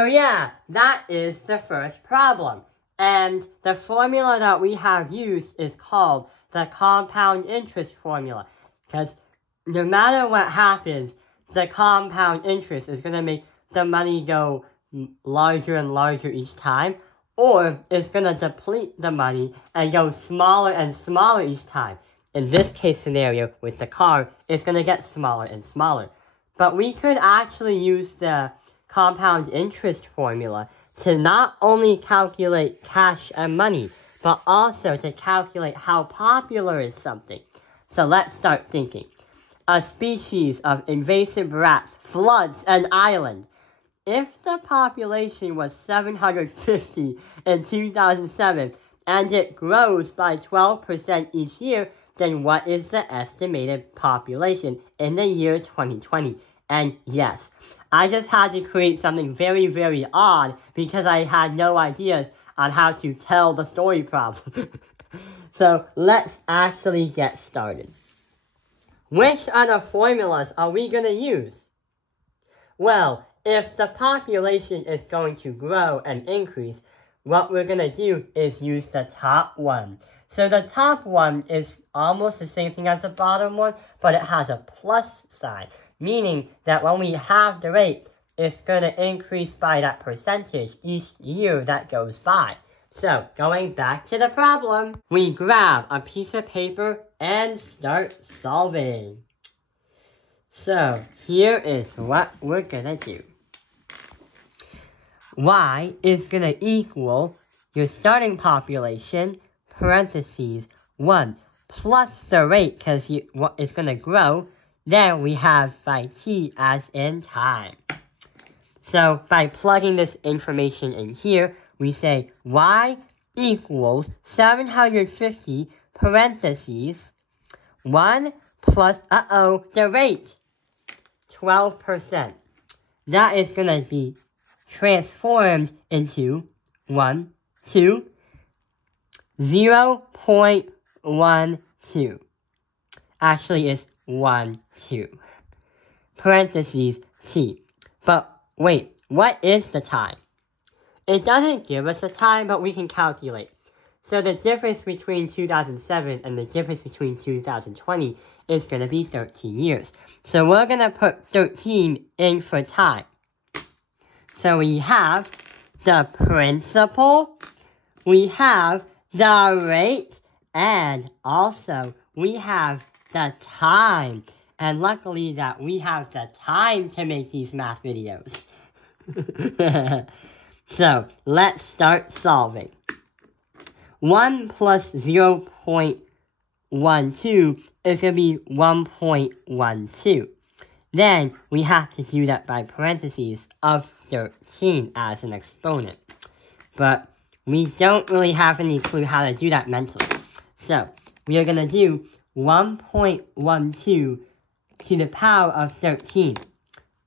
So yeah, that is the first problem. And the formula that we have used is called the compound interest formula. Because no matter what happens, the compound interest is going to make the money go larger and larger each time, or it's going to deplete the money and go smaller and smaller each time. In this case scenario, with the car, it's going to get smaller and smaller. But we could actually use the compound interest formula to not only calculate cash and money, but also to calculate how popular is something. So let's start thinking. A species of invasive rats floods an island. If the population was 750 in 2007 and it grows by 12% each year, then what is the estimated population in the year 2020? And yes, I just had to create something very, very odd because I had no ideas on how to tell the story problem. So let's actually get started. Which other formulas are we going to use? Well, if the population is going to grow and increase, what we're going to do is use the top one. So the top one is almost the same thing as the bottom one, but it has a plus sign, meaning that when we have the rate, it's going to increase by that percentage each year that goes by. So, going back to the problem, we grab a piece of paper and start solving. So, here is what we're going to do. Y is going to equal your starting population, parentheses, 1, plus the rate, because it's going to grow. Then we have by t as in time. So, by plugging this information in here, we say y equals 750, parentheses, 1 plus, the rate, 12%. That is going to be transformed into 0.12. Actually, it's 1, 2. Parentheses, t. But wait, what is the time? It doesn't give us a time, but we can calculate. So the difference between 2007 and the difference between 2020 is going to be 13 years. So we're going to put 13 in for time. So we have the principal, we have the rate, and also we have the time. And luckily that we have the time to make these math videos. So, let's start solving. 1 plus 0.12 is going to be 1.12. Then, we have to do that by parentheses of 13 as an exponent. But, we don't really have any clue how to do that mentally. So, we are going to do 1.12 to the power of 13.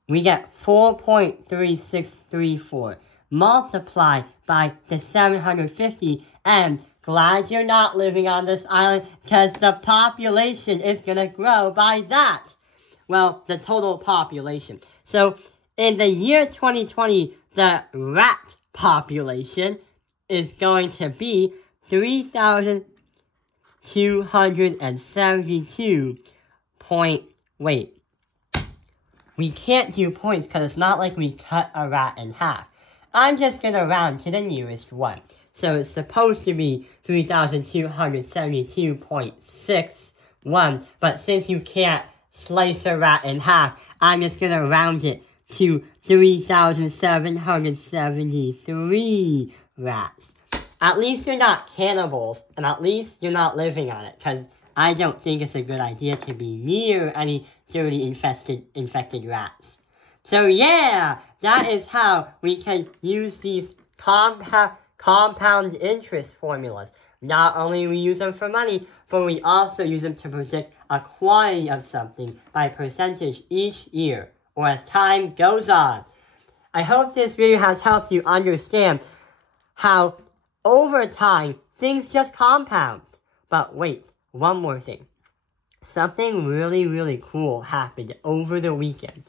We get 4.3634. Multiply by the 750, and glad you're not living on this island, because the population is going to grow by that. Well, the total population. So, in the year 2020, the rat population is going to be 3,272 wait. We can't do points because it's not like we cut a rat in half. I'm just going to round to the nearest one. So it's supposed to be 3,272.61, but since you can't slice a rat in half, I'm just going to round it to 3,773 rats. At least you're not cannibals, and at least you're not living on it, because I don't think it's a good idea to be near any dirty infected rats. So yeah, that is how we can use these compound interest formulas. Not only we use them for money, but we also use them to predict a quantity of something by percentage each year, or as time goes on. I hope this video has helped you understand how over time things just compound. But wait, one more thing. Something really, really cool happened over the weekend.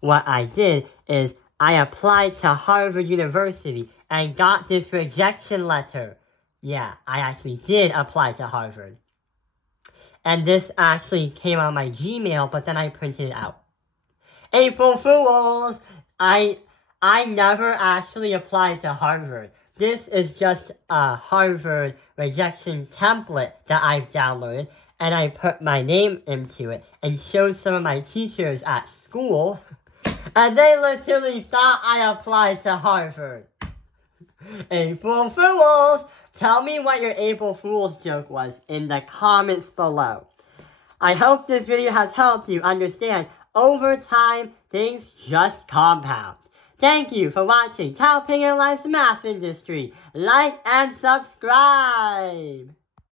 What I did is I applied to Harvard University and got this rejection letter. Yeah, I actually did apply to Harvard. And this actually came on my Gmail, but then I printed it out. April Fools! I never actually applied to Harvard. This is just a Harvard rejection template that I've downloaded, and I put my name into it and showed some of my teachers at school, and they literally thought I applied to Harvard. April Fools! Tell me what your April Fool's joke was in the comments below. I hope this video has helped you understand over time, things just compound. Thank you for watching Tao Ping and Life's Math Industry. Like and subscribe!